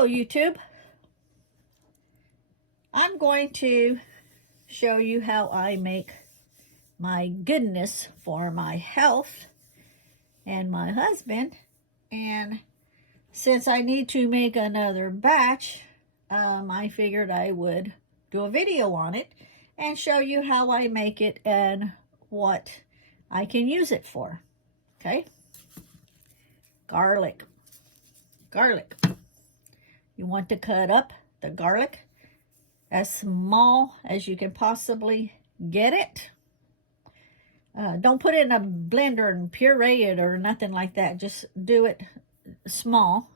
Hello YouTube. I'm going to show you how I make my goodness for my health and my husband. And since I need to make another batch, I figured I would do a video on it and show you how I make it and what I can use it for. Okay? Garlic. You want to cut up the garlic as small as you can possibly get it. Don't put it in a blender and puree it or nothing like that. Just do it small.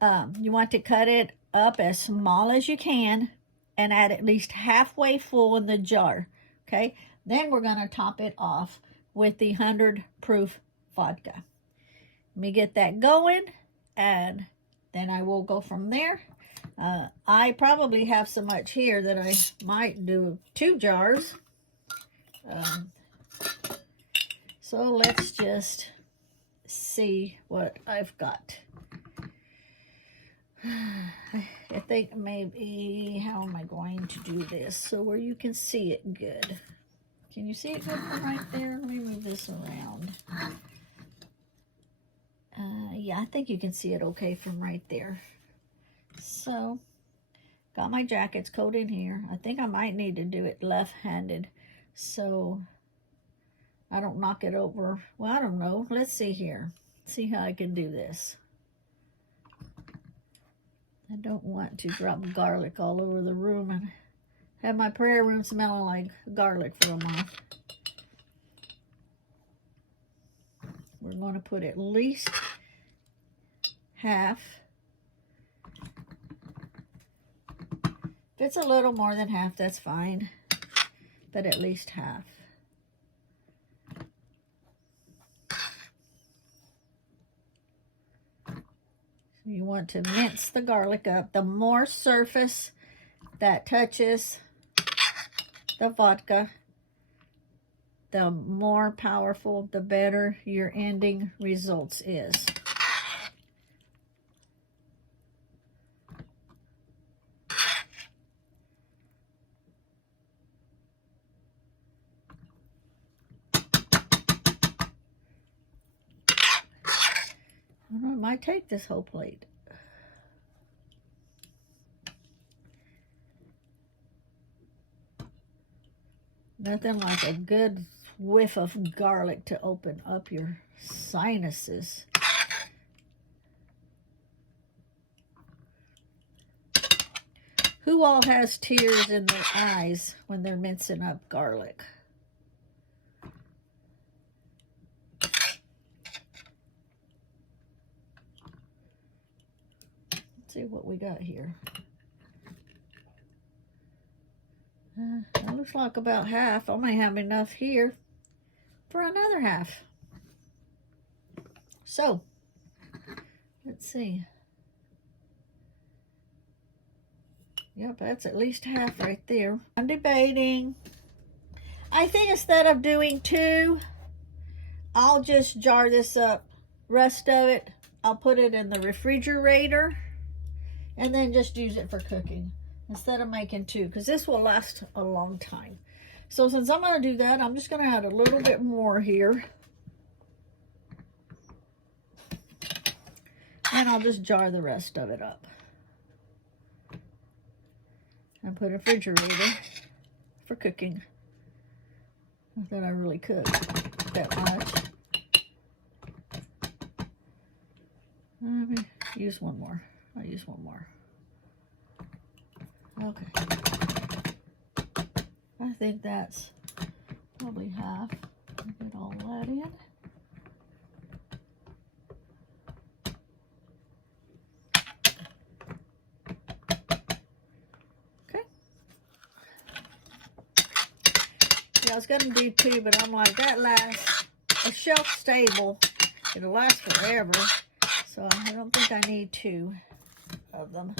You want to cut it up as small as you can and add at least halfway full in the jar. Okay? Then we're going to top it off with the 100 proof vodka. Let me get that going, and then I will go from there. I probably have so much here that I might do 2 jars. So let's just see what I've got. I think maybe, how am I going to do this so where you can see it good? Can you see it good from right there? Let me move this around. Yeah, I think you can see it okay from right there. So, got my jacket's coat in here. I think I might need to do it left-handed so I don't knock it over. Well, I don't know. Let's see here. See how I can do this. I don't want to drop garlic all over the room and have my prayer room smelling like garlic for a month. We're going to put at least half. If it's a little more than half, that's fine, but at least half. So you want to mince the garlic up. The more surface that touches the vodka, the more powerful, the better your ending results is. I don't know, I might take this whole plate. Nothing like a good whiff of garlic to open up your sinuses. Who all has tears in their eyes when they're mincing up garlic? Let's see what we got here. That looks like about half. I might have enough here for another half. So, let's see. Yep, that's at least half right there. I'm debating. I think instead of doing 2, I'll just jar this up. Rest of it, I'll put it in the refrigerator and then just use it for cooking instead of making 2, because this will last a long time. So since I'm going to do that, I'm just going to add a little bit more here. And I'll just jar the rest of it up. And put a refrigerator for cooking. Not that I really cook that much. Let me use one more. I'll use one more. Okay. I think that's probably half. Get all that in. Okay. Yeah, I was going to do 2, but I'm like, that lasts a shelf stable. It'll last forever. So I don't think I need 2 of them.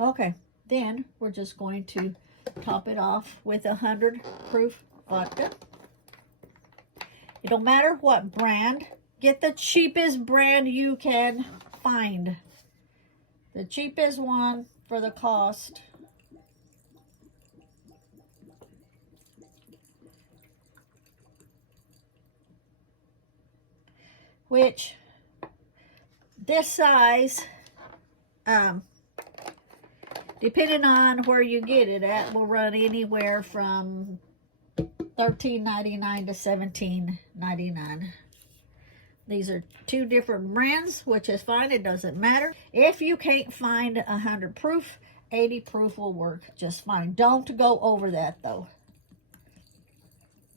Okay, then we're just going to top it off with 100 proof vodka. It don't matter what brand. Get the cheapest brand you can find. The cheapest one for the cost. Which, this size, depending on where you get it at, will run anywhere from $13.99 to $17.99. These are two different brands, which is fine. It doesn't matter. If you can't find 100 proof, 80 proof will work just fine. Don't go over that, though.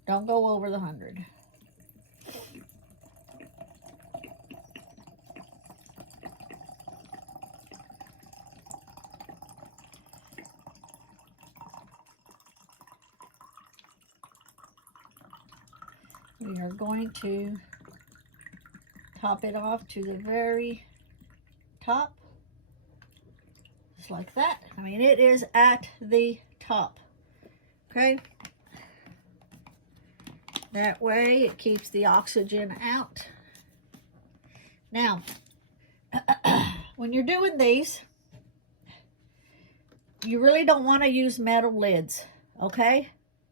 Don't go over the 100. We are going to top it off to the very top, just like that. I mean, it is at the top, okay? That way it keeps the oxygen out. Now, when you're doing these, you really don't want to use metal lids, okay?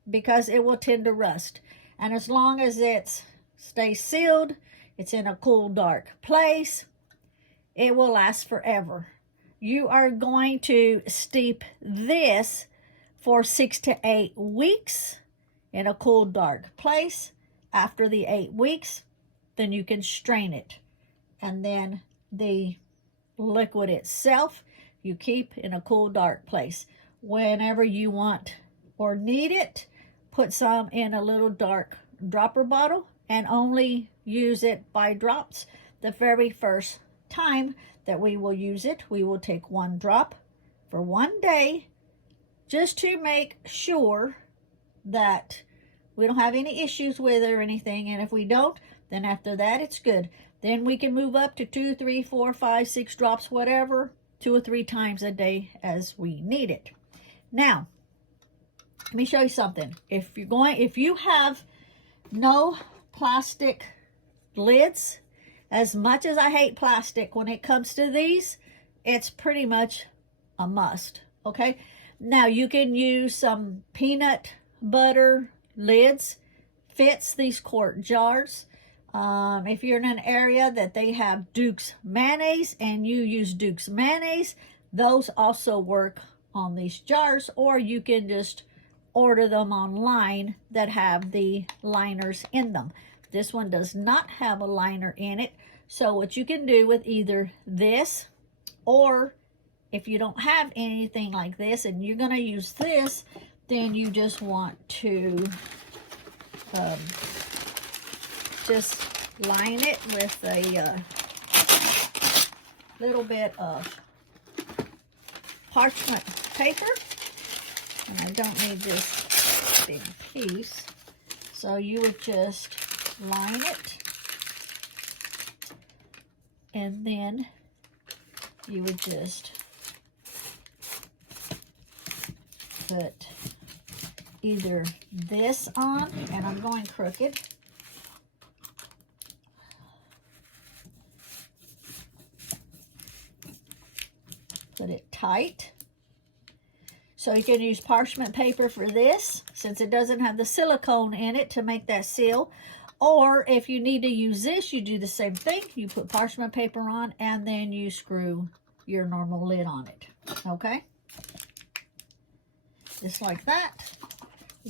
Because it will tend to rust. And as long as it stays sealed, it's in a cool, dark place, it will last forever. You are going to steep this for 6 to 8 weeks in a cool, dark place. After the 8 weeks, then you can strain it. And then the liquid itself, you keep in a cool, dark place. Whenever you want or need it, put some in a little dark dropper bottle and only use it by drops. The very first time that we will use it, we will take 1 drop for 1 day just to make sure that we don't have any issues with it or anything. And if we don't, then after that, it's good. Then we can move up to 2, 3, 4, 5, 6 drops, whatever, 2 or 3 times a day as we need it. Now, let me show you something. If you have no plastic lids, as much as I hate plastic, when it comes to these, it's pretty much a must, okay? Now, you can use some peanut butter lids, fits these quart jars. If you're in an area that they have Duke's mayonnaise and you use Duke's mayonnaise, those also work on these jars, or you can just order them online that have the liners in them. This one does not have a liner in it. So what you can do with either this, or if you don't have anything like this and you're going to use this, then you just want to just line it with a little bit of parchment paper. And I don't need this big piece. So you would just line it. And then you would just put either this on, and I'm going crooked. Put it tight. So you can use parchment paper for this, since it doesn't have the silicone in it to make that seal. Or if you need to use this, you do the same thing. You put parchment paper on, and then you screw your normal lid on it. Okay? Just like that.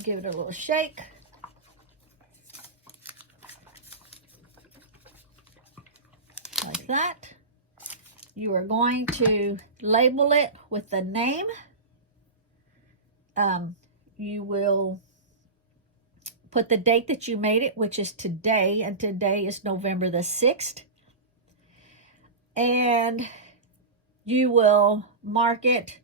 Give it a little shake. Like that. You are going to label it with the name. You will put the date that you made it, which is today, and today is November the 6th. And you will mark it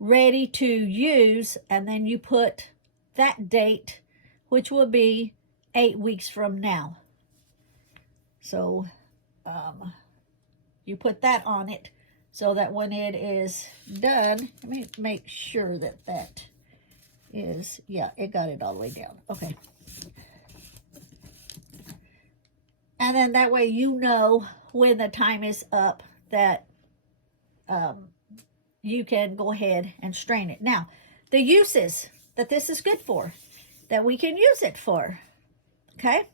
ready to use, and then you put that date, which will be 8 weeks from now. So you put that on it so that when it is done, let me make sure that that is, yeah, it got it all the way down. Okay. And then that way you know when the time is up that you can go ahead and strain it. Now, the uses that this is good for, that we can use it for, okay?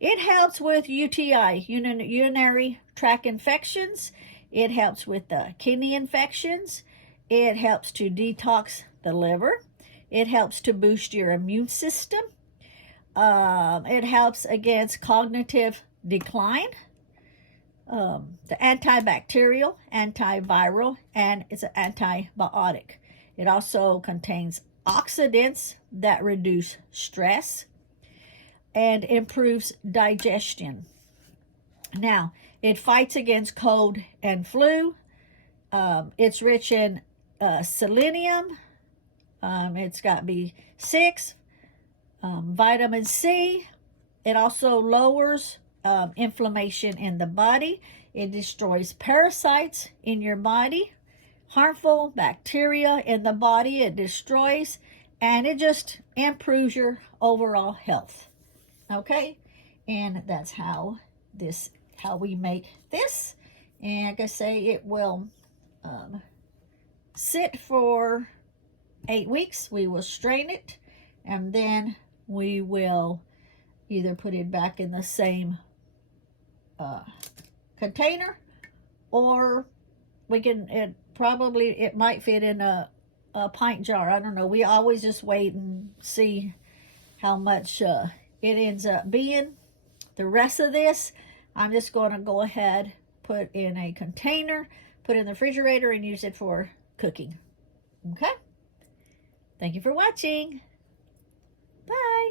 It helps with UTI, urinary tract infections. It helps with kidney infections. It helps to detox the liver. It helps to boost your immune system. It helps against cognitive decline. The antibacterial, antiviral, and it's an antibiotic. It also contains oxidants that reduce stress and improves digestion. Now, it fights against cold and flu. It's rich in selenium. It's got B6, vitamin C. It also lowers inflammation in the body. It destroys parasites in your body, harmful bacteria in the body. It destroys, and it just improves your overall health. Okay, and that's how we make this. And like I say, it will sit for 8 weeks. We will strain it, and then we will either put it back in the same container, or we can, it might fit in a pint jar. I don't know. We always just wait and see how much it ends up being. The rest of this, I'm just going to go ahead, put in a container, put it in the refrigerator, and use it for cooking. Okay? Thank you for watching. Bye.